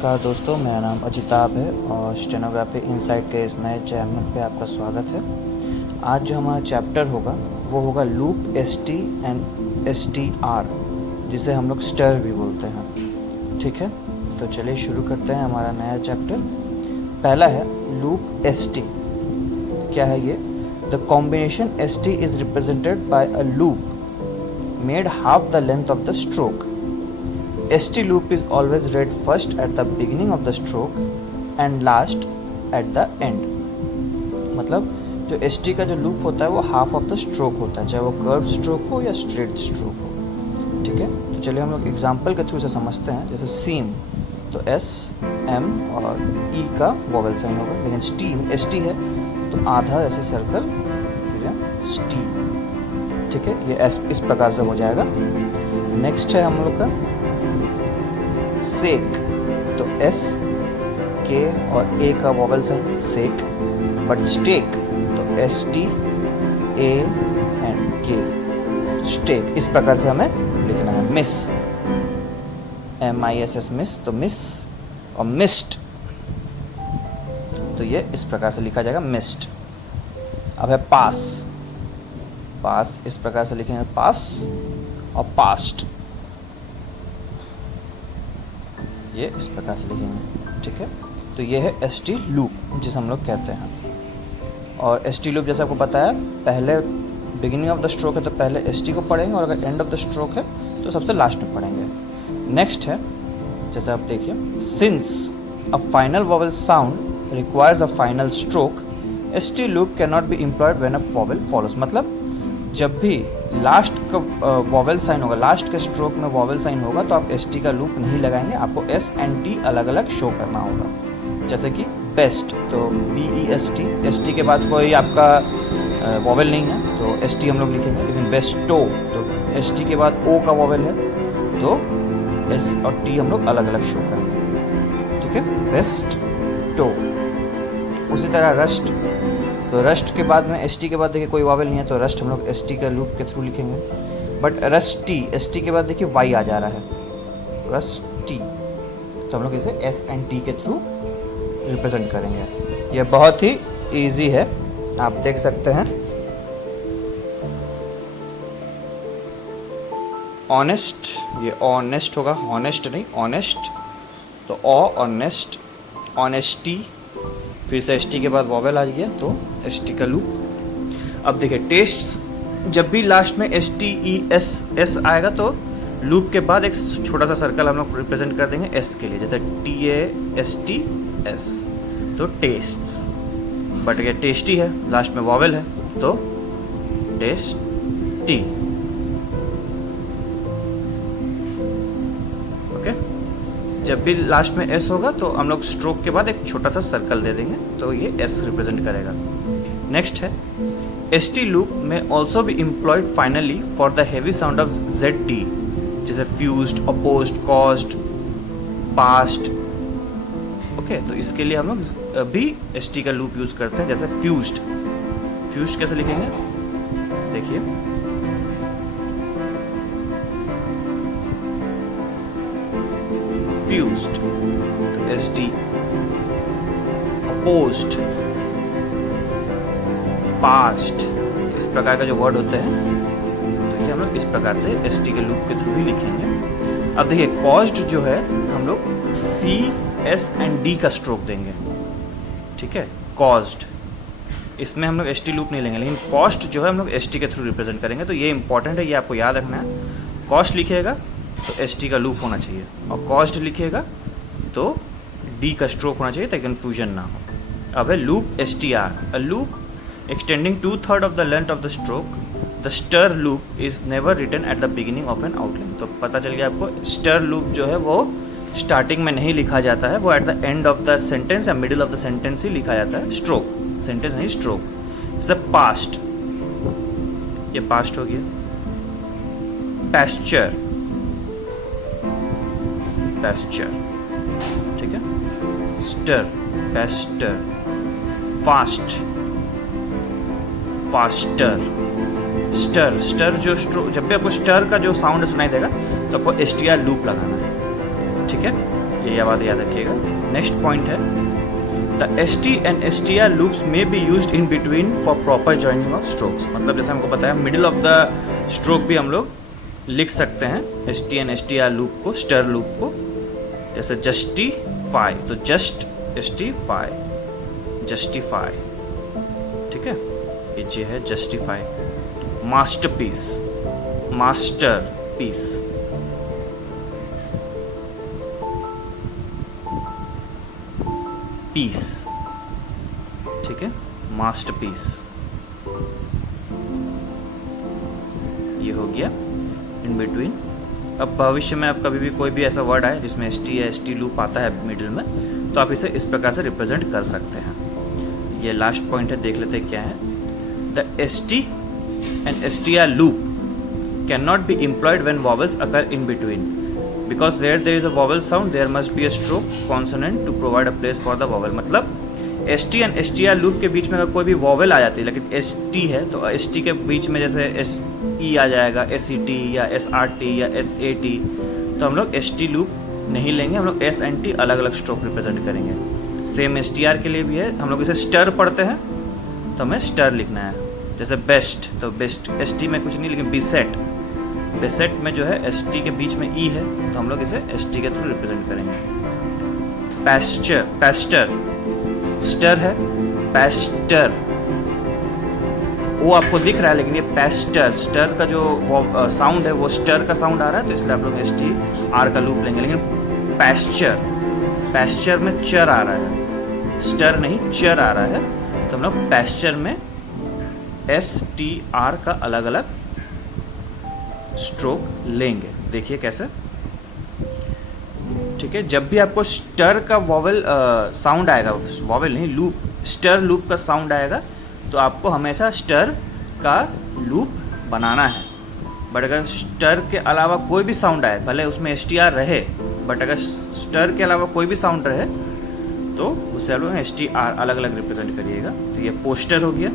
नमस्कार दोस्तों, मेरा नाम अजिताभ है और स्टेनोग्राफी इनसाइट के इस नए चैनल पे आपका स्वागत है। आज जो हमारा चैप्टर होगा वो होगा loop S T and S T R, जिसे हम लोग स्टर भी बोलते हैं। ठीक है, तो चलिए शुरू करते हैं हमारा नया चैप्टर। पहला है लूप एस टी। क्या है ये? The combination S T is represented by a loop made half the length of the stroke. ST loop is always read first at the beginning of the stroke and last at the end। मतलब जो ST का जो loop होता है वो half of the stroke होता है, चाहे वो कर्व स्ट्रोक हो या स्ट्रेट स्ट्रोक हो। ठीक है, तो चलिए हम लोग एग्जाम्पल के थ्रू से समझते हैं। जैसे सीम, तो S M और E का वोवेल साइन होगा, लेकिन स्टीम ST है तो आधा ऐसे सर्कल फिर स्टीम। ठीक है, ये इस प्रकार से हो जाएगा। नेक्स्ट है हम लोग का सेक, तो S K और A का वोवेल साइन सेक, बट स्टेक तो S T A and K, stake. इस प्रकार से हमें लिखना है। मिस MISS मिस, तो मिस, और मिस्ट तो ये इस प्रकार से लिखा जाएगा मिस्ट। अब है पास, पास इस प्रकार से लिखेंगे पास, और पास्ट ये इस प्रकार से लिखेंगे। ठीक है, तो ये है एस टी लूप जिसे हम लोग कहते हैं। और एस टी लूप जैसे आपको पता है, पहले बिगिनिंग ऑफ द स्ट्रोक है तो पहले एस टी को पढ़ेंगे, और अगर एंड ऑफ द स्ट्रोक है तो सबसे लास्ट में पढ़ेंगे। नेक्स्ट है, जैसे आप देखिए, since a final vowel sound requires a final stroke, S T loop can not be employed when a vowel follows. मतलब जब भी लास्ट का वोवेल साइन होगा, लास्ट के स्ट्रोक में वोवेल साइन होगा तो आप एस टी का लूप नहीं लगाएंगे, आपको एस एंड टी अलग अलग शो करना होगा। जैसे कि बेस्ट, तो BEST, एस टी के बाद कोई आपका वोवेल नहीं है तो एस टी हम लोग लिखेंगे। लेकिन बेस्टो, तो एस टी के बाद ओ का वोवेल है तो एस और टी हम लोग अलग अलग शो करेंगे। ठीक है, बेस्ट टो। उसी तरह रस्ट, तो रस्ट के बाद में एस टी के बाद देखिए कोई वावेल नहीं है तो रस्ट हम लोग एस टी का लूप के थ्रू लिखेंगे। बट रस्टी, एस टी के बाद देखिए वाई आ जा रहा है, रस्टी, तो हम लोग इसे एस एंड टी के थ्रू रिप्रेजेंट करेंगे। यह बहुत ही इजी है, आप देख सकते हैं। ऑनेस्ट, ये ऑनेस्ट होगा, ऑनेस्ट नहीं ऑनेस्ट, तो ऑ और नेस्ट, ऑनेस्टी, फिर से एस टी के बाद वॉवेल आ गया तो एस टी का लूप। अब देखिए टेस्ट, जब भी लास्ट में S T E S S आएगा तो लूप के बाद एक छोटा सा सर्कल हम लोग रिप्रेजेंट कर देंगे एस के लिए, जैसे TASTS, तो टेस्ट्स। बट ये टेस्टी है, लास्ट में वॉवेल है तो टेस्टी। जब भी लास्ट में एस होगा तो हम लोग स्ट्रोक के बाद एक छोटा सा सर्कल दे देंगे तो ये एस रिप्रेजेंट करेगा। नेक्स्ट है एस टी लूप में ऑल्सो भी employed finally for the heavy sound of ZT, जैसे fused, opposed, caused, past. Okay, तो इसके लिए हम लोग भी एस टी का लूप यूज करते हैं। जैसे फ्यूज्ड, फ्यूज्ड कैसे लिखेंगे देखिए, फ्यूज्ड ST, अपोज्ड, पास्ट, इस प्रकार का जो वर्ड होते हैं तो ये हम लोग इस प्रकार से ST के लूप के थ्रू ही लिखेंगे। अब देखिए कॉज्ड जो है हम लोग C, S एंड D का स्ट्रोक देंगे। ठीक है, कॉज्ड, इसमें हम लोग ST लूप नहीं लेंगे, लेकिन कॉस्ट जो है हम लोग ST के थ्रू रिप्रेजेंट करेंगे। तो ये इंपॉर्टेंट है, ये आपको याद रखना है। कॉस्ट लिखिएगा तो एस टी का लूप होना चाहिए, और कॉस्ट लिखिएगा तो डी का स्ट्रोक होना चाहिए ताकि कन्फ्यूजन ना हो। अब है loop STR, a loop extending 2/3 of the length of the stroke. The ster loop is never written at the beginning of an outline. तो पता चल गया आपको, स्टर लूप जो है वो स्टार्टिंग में नहीं लिखा जाता है, वो at the end of the sentence या मिडिल ऑफ द सेंटेंस ही लिखा जाता है। स्ट्रोक, सेंटेंस नहीं स्ट्रोक। जैसे पास्ट, ये पास्ट हो गया। पैस्चर, पैस्चर, ठीक है। Ster, pastor. Fast, faster. Ster, ster जो जब भी आपको स्टर का जो साउंड सुनाई देगा तो आपको STR लूप लगाना है, ठीक है। ये बात याद रखिएगा। नेक्स्ट पॉइंट है the ST and STR loops may be used in between for proper joining of strokes. मतलब जैसे हमको बताया मिडिल ऑफ द स्ट्रोक भी हम लोग लिख सकते हैं ST एंड STR लूप को, स्टर लूप को, जैसे जस्टिफाई, तो जस्ट STFI, जस्टिफाई, ठीक है, ये जे है जस्टिफाई। मास्टरपीस, मास्टरपीस, पीस, ठीक है, मास्टरपीस, ये हो गया इन बिटवीन। अब भविष्य में आप कभी भी कोई भी ऐसा वर्ड आए जिसमें ST या ST लूप आता है मिडिल में, तो आप इसे इस प्रकार से रिप्रेजेंट कर सकते हैं। ये लास्ट पॉइंट है, देख लेते हैं क्या है। The ST and STR loop can not be employed when vowels occur in between because where there is a vowel sound there must be a stroke consonant to provide a place for the vowel. मतलब ST and STR loop के बीच में अगर कोई भी vowel आ जाती है, लेकिन ST है तो ST के बीच में जैसे SE आ जाएगा, SET या SRT या SAT, तो हम लोग ST लूप नहीं लेंगे, हम लोग S and T अलग अलग स्ट्रोक रिप्रेजेंट करेंगे। सेम STR के लिए भी है, हम लोग इसे स्टर पढ़ते हैं तो हमें स्टर लिखना है। जैसे बेस्ट, तो बेस्ट ST में कुछ नहीं, लेकिन बेसेट, बेसेट में जो है ST के बीच में E है, तो हम लोग इसे ST के थ्रू रिप्रेजेंट करेंगे। पैस्चर, पैस्टर, स्टर है, पैस्टर, वो आपको दिख रहा है, लेकिन ये पैस्टर, स्टर का जो साउंड है वो स्टर का साउंड आ रहा है, तो इसलिए आप लोग STR का लूप लेंगे। लेकिन पैस्चर, पैस्चर में चर आ रहा है, स्टर नहीं चर आ रहा है, तो हम लोग पैस्चर में STR का अलग अलग स्ट्रोक लेंगे। देखिए कैसे, ठीक है। जब भी आपको स्टर का वॉवल साउंड आएगा, वॉवल नहीं लूप, स्टर लूप का साउंड आएगा, तो आपको हमेशा स्टर का लूप बनाना है। बट अगर स्टर के अलावा कोई भी साउंड आए, भले उसमें STR रहे, बट अगर स्टर के अलावा कोई भी साउंड रहे तो उससे आप लोग STR अलग अलग रिप्रेजेंट करिएगा। तो ये पोस्टर हो गया।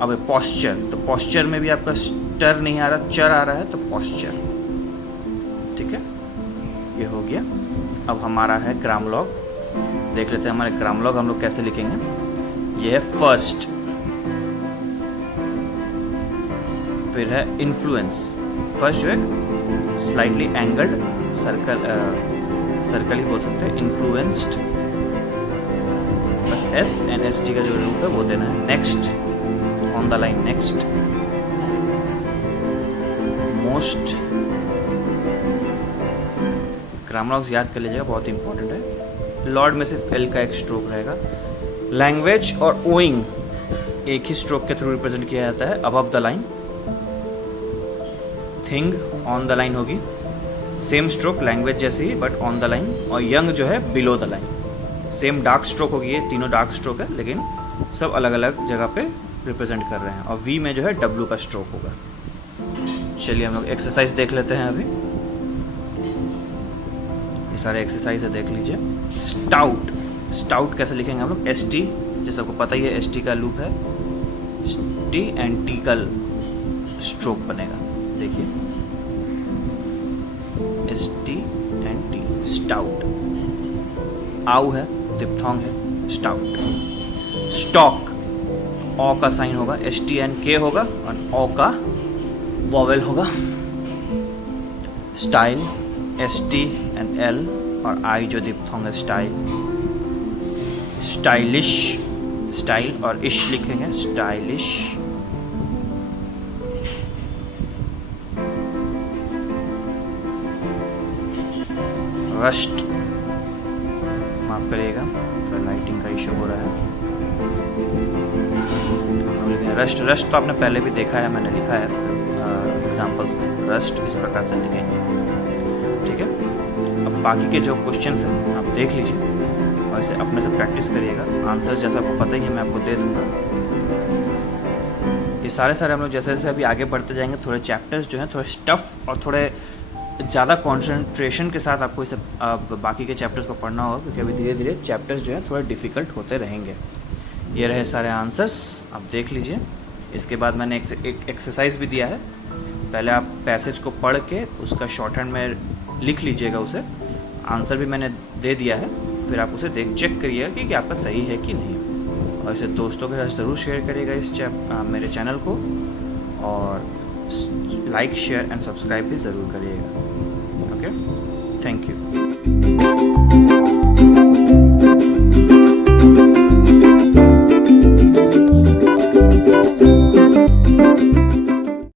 अब पॉस्चर, तो पॉस्चर में भी आपका स्टर नहीं आ रहा, चर आ रहा है, तो पॉस्चर, ठीक है, ये हो गया। अब हमारा है ग्रामलॉग, देख लेते हैं हमारे ग्रामलॉग हम लोग कैसे लिखेंगे। ये है फर्स्ट, फिर है इन्फ्लुएंस। फर्स्ट जो है स्लाइटली एंगल्ड सर्कल, सर्कल ही बोल सकते हैं, इन्फ्लुएंस्ड, बस S एंड ST का जो लूप है वो देना है। Next, on the line, next, most. Grammalogues याद कर लीजिएगा, बहुत इंपॉर्टेंट है। लॉर्ड में सिर्फ L का एक स्ट्रोक रहेगा। लैंग्वेज और ओइंग एक ही स्ट्रोक के थ्रू रिप्रेजेंट किया जाता है, above the line. Thing on the line होगी, सेम स्ट्रोक लैंग्वेज जैसे ही बट ऑन द लाइन। और यंग जो है below the line, same dark stroke होगी, ये तीनों डार्क स्ट्रोक है, लेकिन सब अलग अलग जगह पे रिप्रेजेंट कर रहे हैं। और V में जो है W का स्ट्रोक होगा। चलिए हम लोग एक्सरसाइज देख लेते हैं। अभी ये सारे एक्सरसाइज है, देख लीजिए। स्टाउट, स्टाउट कैसे लिखेंगे हम लोग, ST, जैसे आपको पता ही है ST का लूप है, T एंड T का स्ट्रोक बनेगा। देखिए ST एंड T, स्टाउट। आउ है, दिप्थोंग है, स्टाउट। स्टॉक, ओ का साइन होगा, ST एंड K होगा, और ओ का वॉवेल होगा। स्टाइल, ST एंड L, और I जो दिप्थोंग है, स्टाइल। स्टाइलिश, स्टाइल और इश लिखेंगे, स्टाइलिश। रस्ट, माफ करिएगा तो लाइटिंग का इशू हो रहा है। रस्ट, रस्ट तो आपने पहले भी देखा है, मैंने लिखा है एग्जाम्पल्स में। रस्ट इस प्रकार से लिखेंगे, ठीक है। अब बाकी के जो क्वेश्चंस हैं आप देख लीजिए और इसे अपने से प्रैक्टिस करिएगा। आंसर्स जैसा आपको पता ही है, मैं आपको दे दूंगा। ये सारे हम लोग जैसे जैसे अभी आगे बढ़ते जाएंगे, थोड़े चैप्टर्स जो हैं थोड़े टफ और थोड़े ज़्यादा कंसंट्रेशन के साथ आपको इसे बाकी के चैप्टर्स को पढ़ना होगा, क्योंकि अभी धीरे धीरे चैप्टर्स जो हैं थोड़े डिफ़िकल्ट होते रहेंगे। ये रहे सारे आंसर्स, आप देख लीजिए। इसके बाद मैंने एक एक्सरसाइज भी दिया है, पहले आप पैसेज को पढ़ के उसका शॉर्ट हैंड में लिख लीजिएगा उसे। आंसर भी मैंने दे दिया है, फिर आप उसे चेक करिएगा कि आपका सही है कि नहीं। और इसे दोस्तों के साथ ज़रूर शेयर करिएगा इस मेरे चैनल को, और लाइक शेयर एंड सब्सक्राइब भी ज़रूर करिएगा। Okay, thank you.